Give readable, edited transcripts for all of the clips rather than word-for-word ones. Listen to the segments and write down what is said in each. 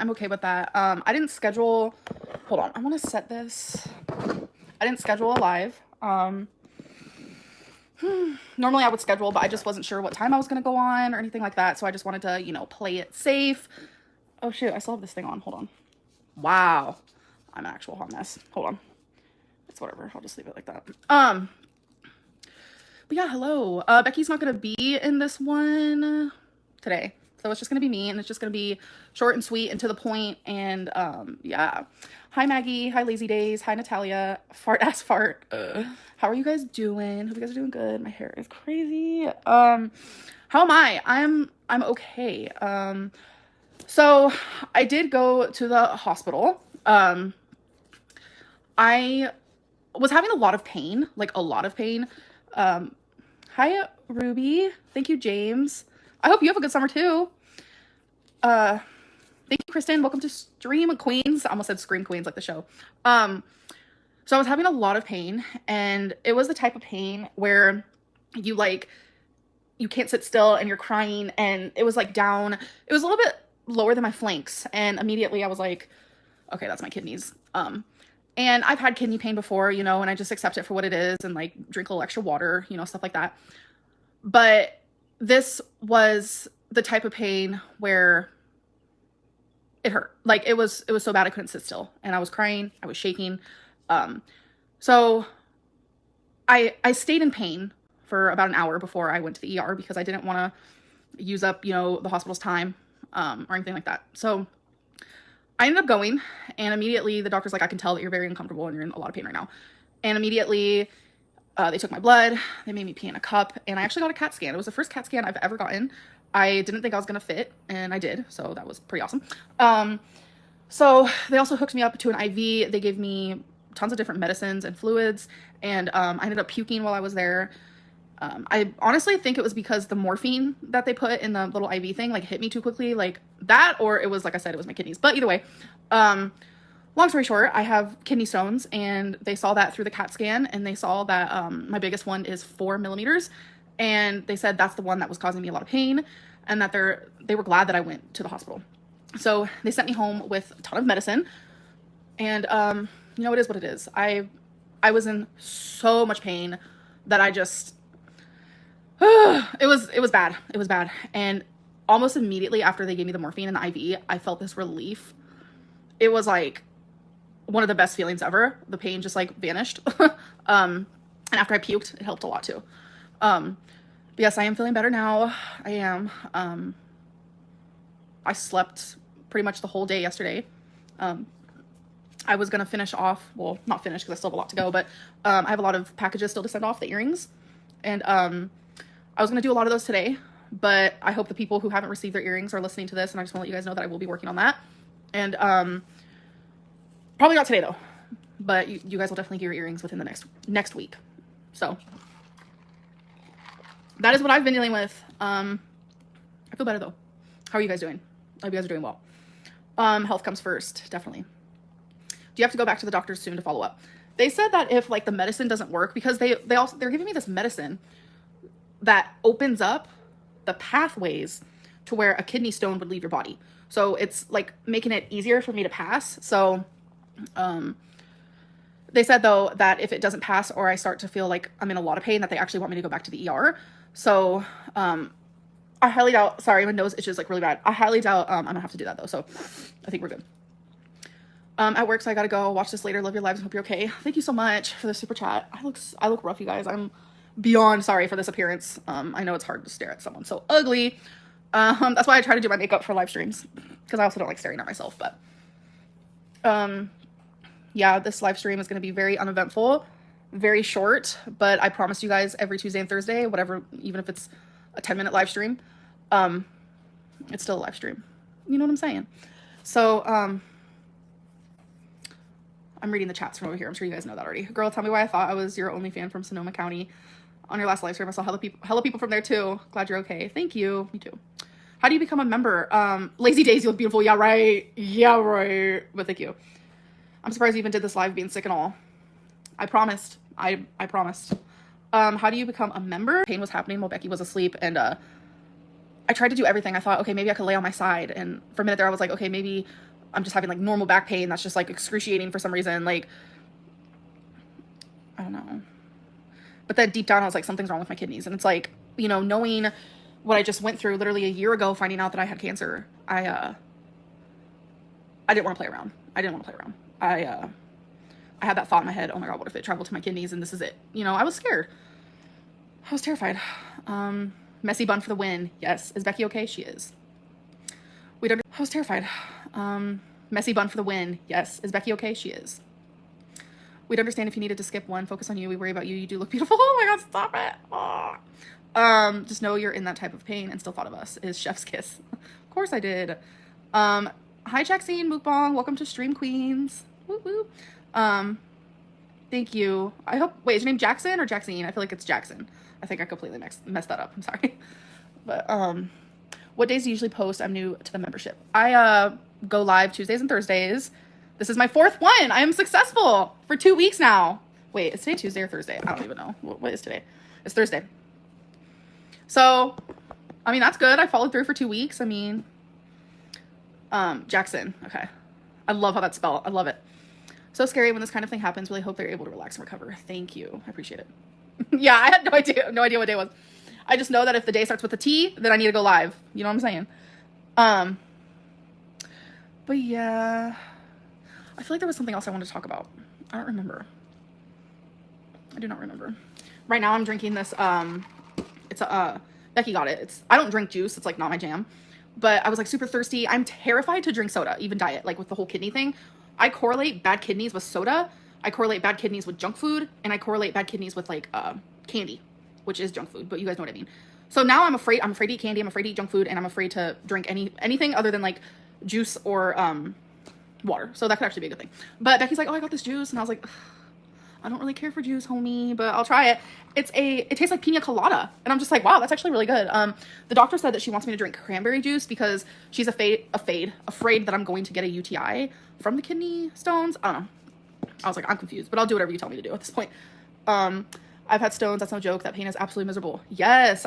I'm okay with that. I didn't schedule, hold on, I want to set this. I didn't schedule a live. Normally I would schedule, but I just wasn't sure what time I was going to go on or anything like that. So I just wanted to, you know, play it safe. Oh shoot, I still have this thing on. Hold on. Wow. I'm an actual hot mess. Hold on. It's whatever. I'll just leave it like that. But yeah, hello. Becky's not going to be in this one today. So it's just going to be me, and it's just going to be short and sweet and to the point. And yeah. Hi, Maggie. Hi, Lazy Days. Hi, Natalia. Fart ass fart. How are you guys doing? Hope you guys are doing good. My hair is crazy. How am I? I'm okay. So I did go to the hospital. I was having a lot of pain, like a lot of pain. Hi, Ruby. Thank you, James. I hope you have a good summer too. Thank you, Kristen. Welcome to Stream Queens. I almost said Scream Queens, like the show. So I was having a lot of pain, and it was the type of pain where you can't sit still and you're crying, and it was like down. It was a little bit lower than my flanks, and immediately I was like, okay, that's my kidneys. And I've had kidney pain before, you know, and I just accept it for what it is and like drink a little extra water, you know, stuff like that. But this was the type of pain where it hurt. Like it was so bad I couldn't sit still, and I was crying, I was shaking. So I stayed in pain for about an hour before I went to the ER because I didn't want to use up, you know, the hospital's time, or anything like that. So I ended up going, and immediately the doctor's like, I can tell that you're very uncomfortable and you're in a lot of pain right now. And immediately they took my blood, they made me pee in a cup, and I actually got a CAT scan. It was the first CAT scan I've ever gotten. I didn't think I was going to fit, and I did, so that was pretty awesome. So they also hooked me up to an IV. They gave me tons of different medicines and fluids, and I ended up puking while I was there. I honestly think it was because the morphine that they put in the little IV thing like hit me too quickly, like that, or it was, like I said, it was my kidneys. But either way, long story short, I have kidney stones, and they saw that through the CAT scan, and they saw that my biggest one is 4 millimeters, and they said that's the one that was causing me a lot of pain, and that they were glad that I went to the hospital. So they sent me home with a ton of medicine, and you know, it is what it is. I was in so much pain that I just it was bad. It was bad. And almost immediately after they gave me the morphine and the IV, I felt this relief. It was like one of the best feelings ever. The pain just like vanished. And after I puked, it helped a lot too. But yes, I am feeling better now. I am. I slept pretty much the whole day yesterday. I was going to finish off, well, not finish because I still have a lot to go, but I have a lot of packages still to send off, the earrings. And I was going to do a lot of those today, but I hope the people who haven't received their earrings are listening to this, and I just want to let you guys know that I will be working on that. And probably not today though, but you guys will definitely get your earrings within the next week. So that is what I've been dealing with. I feel better though. How are you guys doing? I hope you guys are doing well. Health comes first, definitely. Do you have to go back to the doctor soon to follow up? They said that if like the medicine doesn't work, because they're giving me this medicine that opens up the pathways to where a kidney stone would leave your body. So it's like making it easier for me to pass. So they said though that if it doesn't pass, or I start to feel like I'm in a lot of pain, that they actually want me to go back to the ER. So I highly doubt, sorry, my nose itches like really bad. I highly doubt I'm gonna have to do that though. So I think we're good. At work, so I gotta go. I'll watch this later. Love your lives. Hope you're okay. Thank you so much for the super chat. I look rough, you guys. I'm beyond sorry for this appearance. I know it's hard to stare at someone so ugly. That's why I try to do my makeup for live streams, because I also don't like staring at myself. But yeah, this live stream is gonna be very uneventful, very short. But I promise you guys, every Tuesday and Thursday, whatever, even if it's a 10-minute live stream, it's still a live stream. You know what I'm saying? So I'm reading the chats from over here. I'm sure you guys know that already. Girl, tell me why I thought I was your only fan from Sonoma County. On your last live stream, I saw hella people from there too. Glad you're okay. Thank you. Me too. How do you become a member? Lazy Days, you look beautiful. Yeah, right. Yeah, right. But thank you. I'm surprised you even did this live being sick and all. I promised. I promised. How do you become a member? Pain was happening while Becky was asleep, and I tried to do everything. I thought, okay, maybe I could lay on my side. And for a minute there, I was like, okay, maybe I'm just having like normal back pain that's just like excruciating for some reason. Like, I don't know. But then deep down I was like, something's wrong with my kidneys. And it's like, you know, knowing what I just went through literally a year ago, finding out that I had cancer, I didn't want to play around. I had that thought in my head, oh my God, what if it traveled to my kidneys and this is it? You know, I was scared. I was terrified. Messy bun for the win. Yes. Is Becky okay? She is. I was terrified. Messy bun for the win. Yes. Is Becky okay? She is. We'd understand if you needed to skip one. Focus on you. We worry about you. You do look beautiful. Oh my God, stop it. Oh. Just know you're in that type of pain and still thought of us. Is chef's kiss. Of course I did. Hi, Jackson Mukbang. Welcome to Stream Queens. Woo woo. Thank you. I hope, wait, is your name Jackson or Jackson? I feel like it's Jackson. I think I completely messed that up. I'm sorry. But, what days do you usually post? I'm new to the membership. I, go live Tuesdays and Thursdays. This is my 4th one. I am successful for 2 weeks now. Wait, is today Tuesday or Thursday? I don't even know. What is today? It's Thursday. So, I mean, that's good. I followed through for 2 weeks. I mean, Jackson. Okay. I love how that's spelled. I love it. So scary when this kind of thing happens. Really hope they're able to relax and recover. Thank you. I appreciate it. Yeah, I had no idea what day it was. I just know that if the day starts with a T, then I need to go live. You know what I'm saying? But yeah, I feel like there was something else I wanted to talk about. I don't remember. I do not remember. Right now I'm drinking this, it's a, Becky got it. I don't drink juice. It's like not my jam, but I was like super thirsty. I'm terrified to drink soda, even diet, like with the whole kidney thing. I correlate bad kidneys with soda. I correlate bad kidneys with junk food, and I correlate bad kidneys with like candy, which is junk food, but you guys know what I mean. So now I'm afraid to eat candy, I'm afraid to eat junk food, and I'm afraid to drink anything other than like juice or water. So that could actually be a good thing. But Becky's like, oh, I got this juice, and I was like, I don't really care for juice, homie, but I'll try it. It tastes like pina colada, and I'm just like, wow, that's actually really good. The doctor said that she wants me to drink cranberry juice because she's afraid that I'm going to get a UTI from the kidney stones. I don't know. I was like, I'm confused, but I'll do whatever you tell me to do at this point. I've had stones. That's no joke. That pain is absolutely miserable. Yes,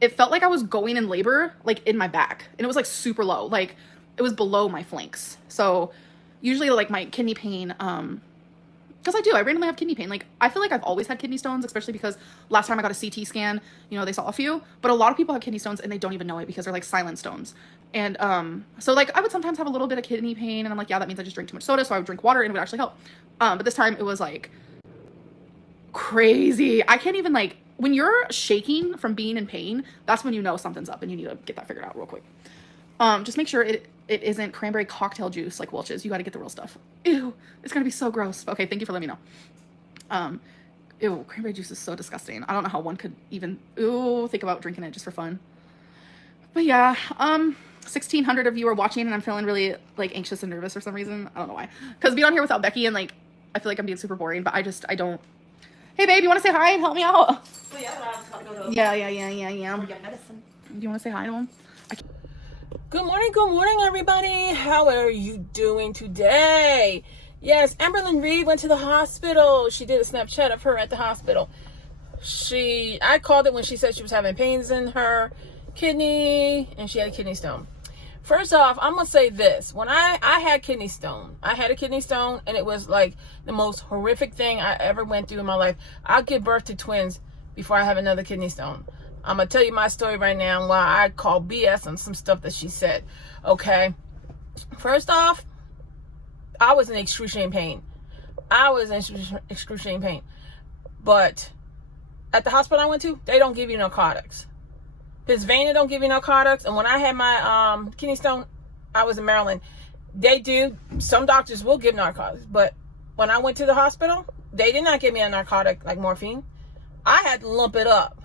it felt like I was going in labor, like in my back, and it was like super low. Like it was below my flanks. So usually like my kidney pain, because I randomly have kidney pain. Like I feel like I've always had kidney stones, especially because last time I got a CT scan, you know, they saw a few, but a lot of people have kidney stones and they don't even know it because they're like silent stones. And so like I would sometimes have a little bit of kidney pain, and I'm like, yeah, that means I just drink too much soda. So I would drink water and it would actually help. But this time it was like crazy. I can't even, like, when you're shaking from being in pain, that's when you know something's up and you need to get that figured out real quick. Just make sure it isn't cranberry cocktail juice like Welch's. You got to get the real stuff. Ew, it's gonna be so gross. Okay, thank you for letting me know. Ew, cranberry juice is so disgusting. I don't know how one could even think about drinking it just for fun. But yeah, 1,600 of you are watching and I'm feeling really like anxious and nervous for some reason. I don't know why. Because being on here without Becky and like I feel like I'm being super boring, but I don't. Hey babe, you want to say hi and help me out? Well, yeah, but I was about to go to Yeah. get medicine. Do you want to say hi to him? Good morning, everybody. How are you doing today? Yes, Amberlynn Reid went to the hospital. She did a Snapchat of her at the hospital. I called it when she said she was having pains in her kidney and she had a kidney stone. First off, I'm gonna say this: when I had kidney stone, I had a kidney stone, and it was like the most horrific thing I ever went through in my life. I'll give birth to twins before I have another kidney stone. I'm gonna tell you my story right now and why I call BS on some stuff that she said. Okay, first off, I was in excruciating pain. But at the hospital I went to, they don't give you narcotics. Pennsylvania don't give you narcotics. And when I had my kidney stone, I was in Maryland. They do. Some doctors will give narcotics. But when I went to the hospital, they did not give me a narcotic like morphine. I had to lump it up.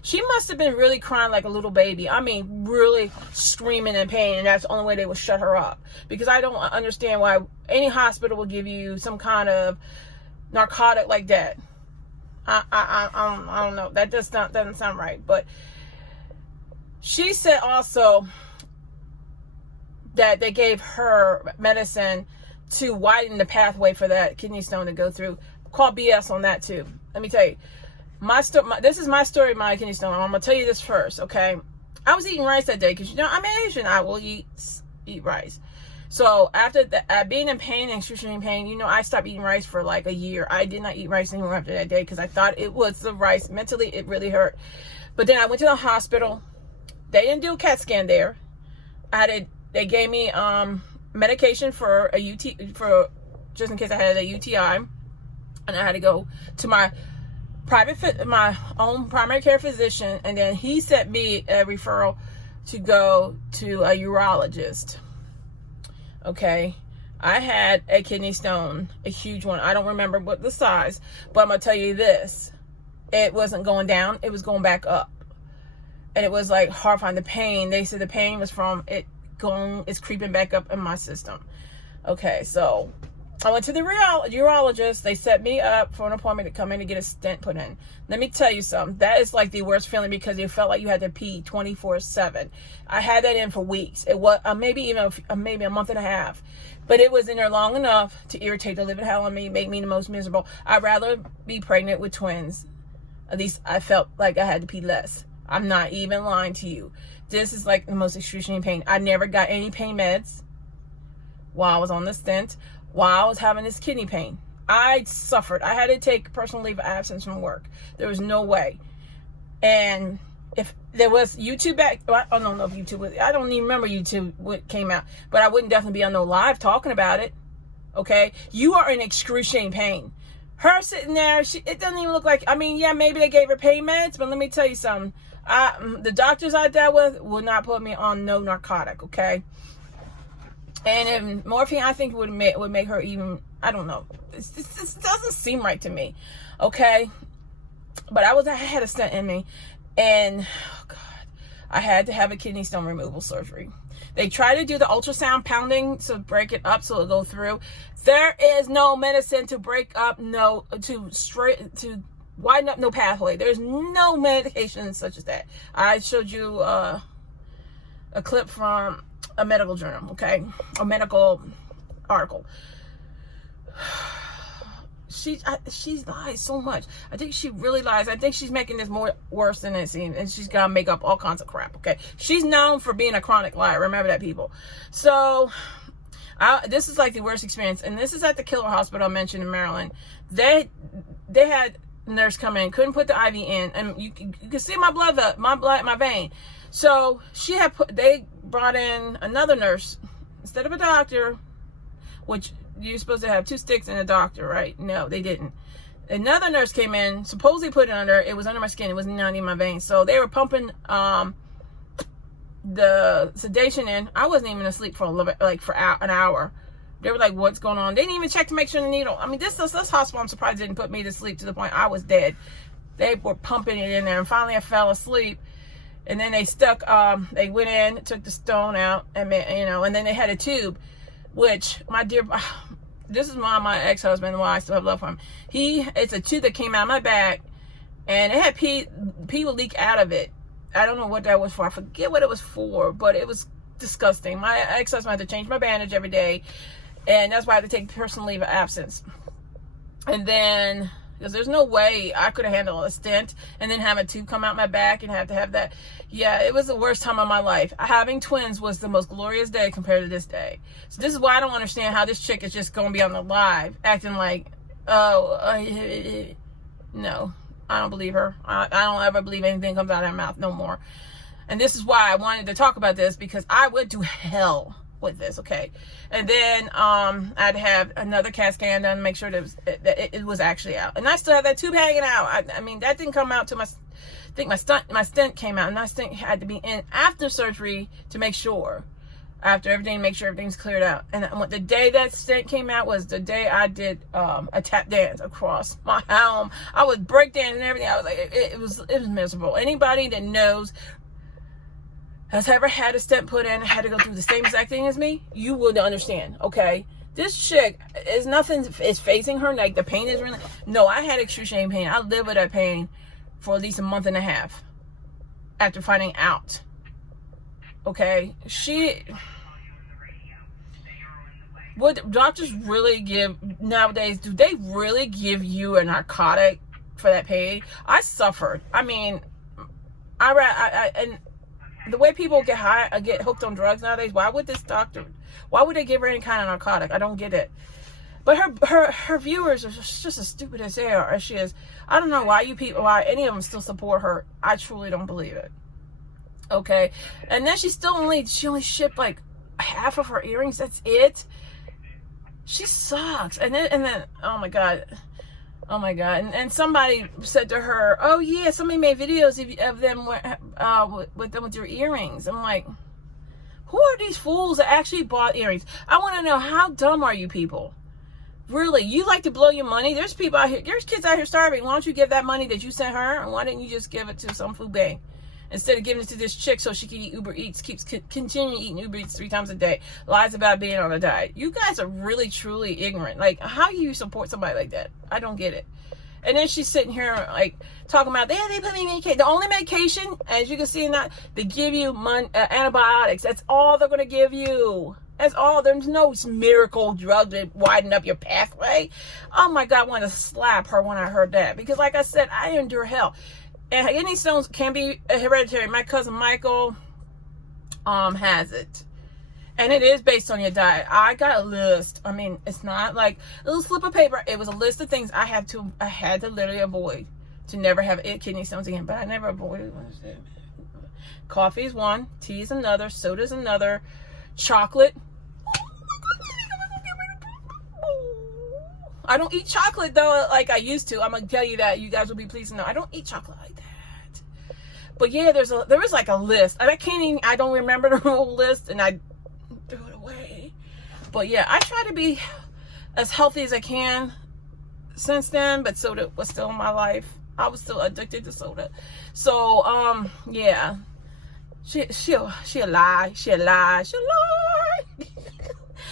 She must have been really crying like a little baby. I mean, really screaming in pain. And that's the only way they would shut her up. Because I don't understand why any hospital will give you some kind of narcotic like that. I don't know. That doesn't sound right. But she said also that they gave her medicine to widen the pathway for that kidney stone to go through. Call BS on that too. Let me tell you, this is my story of my kidney stone. I'm gonna tell you this first, okay? I was eating rice that day because you know I'm Asian. I will eat rice. So after that, being in pain and excruciating pain, you know, I stopped eating rice for like a year. I did not eat rice anymore after that day because I thought it was the rice. Mentally, it really hurt. But then I went to the hospital. They didn't do a CAT scan there. They gave me medication for a for just in case I had a UTI, and I had to go to my my own primary care physician, and then he sent me a referral to go to a urologist. Okay, I had a kidney stone, a huge one. I don't remember what the size, but I'm gonna tell you this: it wasn't going down; it was going back up, and it was like horrifying. The pain. They said the pain was from it it's creeping back up in my system. Okay, so I went to the urologist. They set me up for an appointment to come in to get a stent put in. Let me tell you something. That is like the worst feeling because it felt like you had to pee 24/7. I had that in for weeks. It was maybe a month and a half, but it was in there long enough to irritate the living hell out of me, make me the most miserable. I'd rather be pregnant with twins. At least I felt like I had to pee less. I'm not even lying to you. This is like the most excruciating pain. I never got any pain meds while I was on the stent. While I was having this kidney pain, I suffered. I had to take personal leave of absence from work. There was no way. And if there was YouTube back, I don't know if YouTube was, I don't even remember YouTube what came out, but I wouldn't definitely be on no live talking about it. Okay, you are in excruciating pain. Her sitting there, it doesn't even look like. I mean, yeah, maybe they gave her pain meds, but let me tell you something. The doctors I dealt with would not put me on no narcotic. Okay. And if morphine, I think would make her even, I don't know. This doesn't seem right to me. Okay. But I had a stent in me. And, oh God, I had to have a kidney stone removal surgery. They tried to do the ultrasound pounding to break it up so it'll go through. There is no medicine to break up, to widen up no pathway. There's no medication such as that. I showed you a clip from a medical journal, okay? A medical article. She lies so much. I think she really lies. I think she's making this more worse than it seems, and she's gonna make up all kinds of crap, okay? She's known for being a chronic liar. Remember that, people. So this is like the worst experience, and this is at the killer hospital I mentioned in Maryland. They had a nurse come in, couldn't put the IV in, and you can see my vein. So they brought in another nurse instead of a doctor, which you're supposed to have 2 sticks and a doctor, right? No, they didn't. Another nurse came in, supposedly put it under. It was under my skin. It was not in my veins. So they were pumping the sedation in. I wasn't even asleep for an hour. They were like, "What's going on?" They didn't even check to make sure the needle. I mean, this hospital, I'm surprised, didn't put me to sleep to the point I was dead. They were pumping it in there, and finally I fell asleep. And then they went in, took the stone out, and then they had a tube, which this is why my ex-husband, why I still have love for him. It's a tube that came out of my back, and it had pee would leak out of it. I don't know what that was for. I forget what it was for, but it was disgusting. My ex-husband had to change my bandage every day, and that's why I had to take personal leave of absence. And then, because there's no way I could have handled a stent and then have a tube come out my back and have to have that. Yeah, it was the worst time of my life. Having twins was the most glorious day compared to this day. So this is why I don't understand how this chick is just going to be on the live acting like, no, I don't believe her. I don't ever believe anything comes out of her mouth no more. And this is why I wanted to talk about this, because I went to hell with this, okay? And then I'd have another CAT scan done to make sure that it was actually out. And I still have that tube hanging out. I mean, that didn't come out till my stent came out, and my stent had to be in after surgery to make sure, after everything, make sure everything's cleared out. And the day that stent came out was the day I did a tap dance across my home. I was breakdancing and everything. I was like, it was miserable. Anybody that knows has ever had a stent put in and had to go through the same exact thing as me, you would understand, okay? This chick is nothing is facing her, like the pain is really, no, I had excruciating pain. I lived with that pain for at least a month and a half after finding out, okay? Would doctors really give, nowadays, do they really give you a narcotic for that pain? I suffered. I mean, the way people get high, get hooked on drugs nowadays, why would this doctor, why would they give her any kind of narcotic? I don't get it. But her viewers are just as stupid as they are, as she is. I don't know why you people, why any of them still support her. I truly don't believe it. Okay. And then she only shipped like half of her earrings. That's it. She sucks. And then, oh my God. Oh my God. And somebody said to her, oh yeah, somebody made videos of them with your earrings. I'm like, who are these fools that actually bought earrings? I want to know, how dumb are you people? Really, you like to blow your money? There's people out here, there's kids out here starving. Why don't you give that money that you sent her, and why didn't you just give it to some food bank instead of giving it to this chick so she can eat Uber Eats, keeps continuing eating Uber Eats 3 times a day, lies about being on a diet? You guys are really, truly ignorant. Like, how do you support somebody like that? I don't get it. And then she's sitting here like talking about, yeah, they put me medication. The only medication, as you can see in that, they give you antibiotics. That's all they're going to give you. That's all. There's no miracle drug to widen up your pathway. Oh my God, I want to slap her when I heard that. Because like I said, I endure hell. And kidneystones can be hereditary. My cousin Michael has it. And it is based on your diet. I got a list. I mean, it's not like a little slip of paper. It was a list of things I had to literally avoid to never have kidney stones again. But I never avoided. What is it? Coffee is one. Tea is another. Soda is another. Chocolate. I don't eat chocolate though like I used to. I'm gonna tell you that. You guys will be pleased to know I don't eat chocolate like that. But yeah, there was like a list. I don't remember the whole list, and I threw it away. But yeah, I try to be as healthy as I can since then, but soda was still in my life. I was still addicted to soda. So yeah. She'll lie.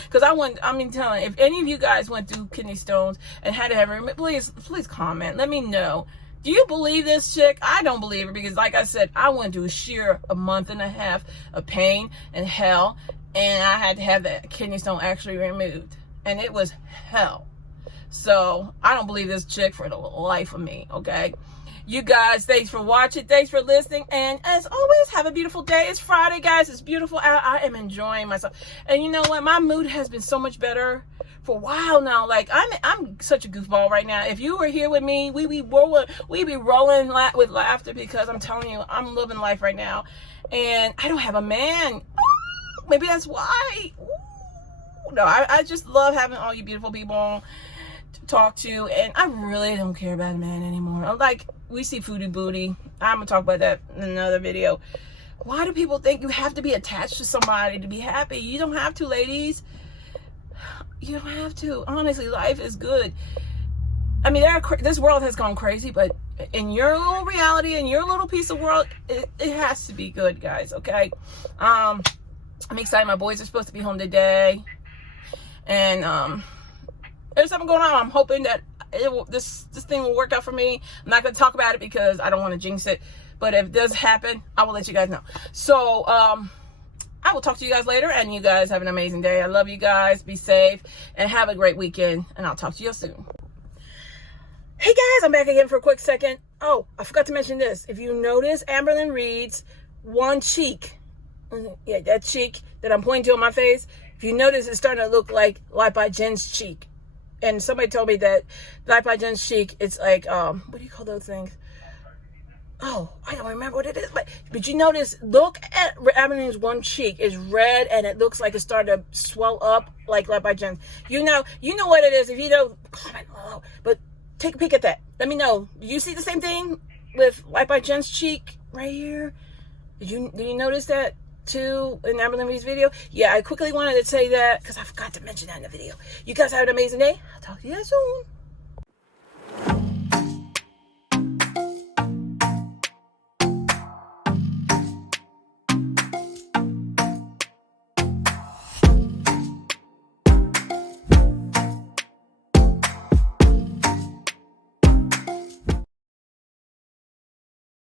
Because telling, if any of you guys went through kidney stones and had to have it, please comment. Let me know. Do you believe this chick? I don't believe her, because like I said, I went through a month and a half of pain and hell, and I had to have that kidney stone actually removed, and it was hell. So I don't believe this chick for the life of me. Okay. You guys, thanks for watching. Thanks for listening. And as always, have a beautiful day. It's Friday, guys. It's beautiful out. I am enjoying myself. And you know what? My mood has been so much better for a while now. Like, I'm such a goofball right now. If you were here with me, we'd be rolling with laughter, because I'm telling you, I'm living life right now. And I don't have a man. Ooh, maybe that's why. Ooh. No, I just love having all you beautiful people to talk to. And I really don't care about a man anymore. I'm like, we see foodie booty. I'm gonna talk about that in another video. Why do people think you have to be attached to somebody to be happy? You don't have to, ladies. You don't have to. Honestly, life is good. I mean, this world has gone crazy, but in your little reality, in your little piece of world, it has to be good, guys. Okay. I'm excited. My boys are supposed to be home today, and there's something going on. I'm hoping that this thing will work out for me. I'm not going to talk about it because I don't want to jinx it, but if it does happen, I will let you guys know. So I will talk to you guys later, and you guys have an amazing day. I love you guys. Be safe and have a great weekend, and I'll talk to you soon. Hey guys, I'm back again for a quick second. Oh, I forgot to mention this. If you notice Amberlynn Reid's one cheek, yeah, that cheek that I'm pointing to on my face, if you notice, it's starting to look like LIFEBYJEN's cheek. And somebody told me that LIFEBYJEN's cheek, it's like, what do you call those things? Oh, I don't remember what it is. But you notice, look at Amberlynn's one cheek is red, and it looks like it's starting to swell up like LIFEBYJEN. You know what it is. If you know, comment below. But take a peek at that. Let me know. Do you see the same thing with LIFEBYJEN's cheek right here? Did you notice that too in Amberlynn Reid's video? Yeah, I quickly wanted to say that because I forgot to mention that in the video. You guys have an amazing day. I'll talk to you guys soon.